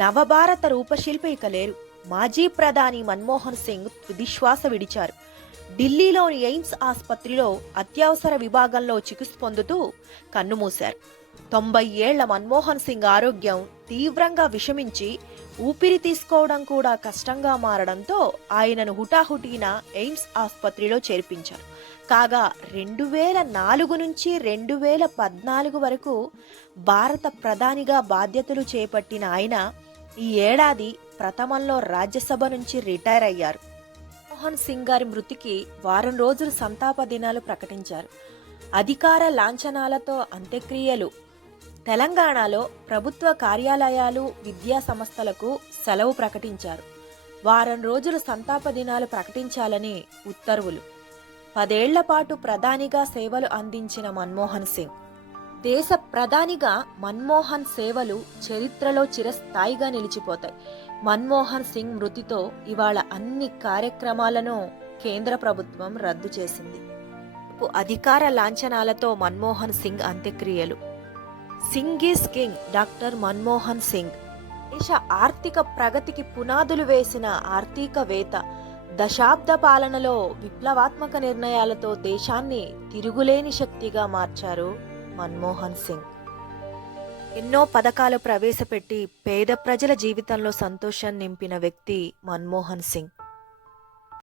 నవభారత రూపశిల్పి ఇక లేరు. మాజీ ప్రధాని మన్మోహన్ సింగ్ తుదిశ్వాస విడిచారు. ఢిల్లీలోని ఎయిమ్స్ ఆసుపత్రిలో అత్యవసర విభాగంలో చికిత్స పొందుతూ కన్నుమూశారు. 90 ఏళ్ల మన్మోహన్ సింగ్ ఆరోగ్యం తీవ్రంగా విషమించి ఊపిరి తీసుకోవడం కూడా కష్టంగా మారడంతో ఆయనను హుటాహుటీన ఎయిమ్స్ ఆసుపత్రిలో చేర్పించారు. కాగా 2004 నుంచి 2014 వరకు భారత ప్రధానిగా బాధ్యతలు చేపట్టిన ఆయన ఈ ఏడాది ప్రథమంలో రాజ్యసభ నుంచి రిటైర్ అయ్యారు. మన్మోహన్ సింగ్ గారి మృతికి వారం రోజులు సంతాప దినాలు ప్రకటించారు. అధికార లాంఛనాలతో అంత్యక్రియలు. తెలంగాణలో ప్రభుత్వ కార్యాలయాలు, విద్యా సంస్థలకు సెలవు ప్రకటించారు. వారం రోజులు సంతాప దినాలు ప్రకటించాలని ఉత్తర్వులు. 10 ఏళ్ల పాటు ప్రధానిగా సేవలు అందించిన మన్మోహన్ సింగ్. దేశ ప్రధానిగా మన్మోహన్ సేవలు చరిత్రలో చిరస్థాయిగా నిలిచిపోతాయి. మన్మోహన్ సింగ్ మృతితో ఇవాళ అన్ని కార్యక్రమాలను కేంద్ర ప్రభుత్వం రద్దు చేసింది. అధికార లాంఛనాలతో మన్మోహన్ సింగ్ అంత్యక్రియలు. Singh is king. Doctor Manmohan Singh దేశ ఆర్థిక ప్రగతికి పునాదులు వేసిన ఆర్థికవేత్త. దశాబ్ద పాలనలో విప్లవాత్మక నిర్ణయాలతో దేశాన్ని తిరుగులేని శక్తిగా మార్చారు మన్మోహన్ సింగ్. ఎన్నో పథకాలు ప్రవేశపెట్టి పేద ప్రజల జీవితంలో సంతోషం నింపిన వ్యక్తి మన్మోహన్ సింగ్.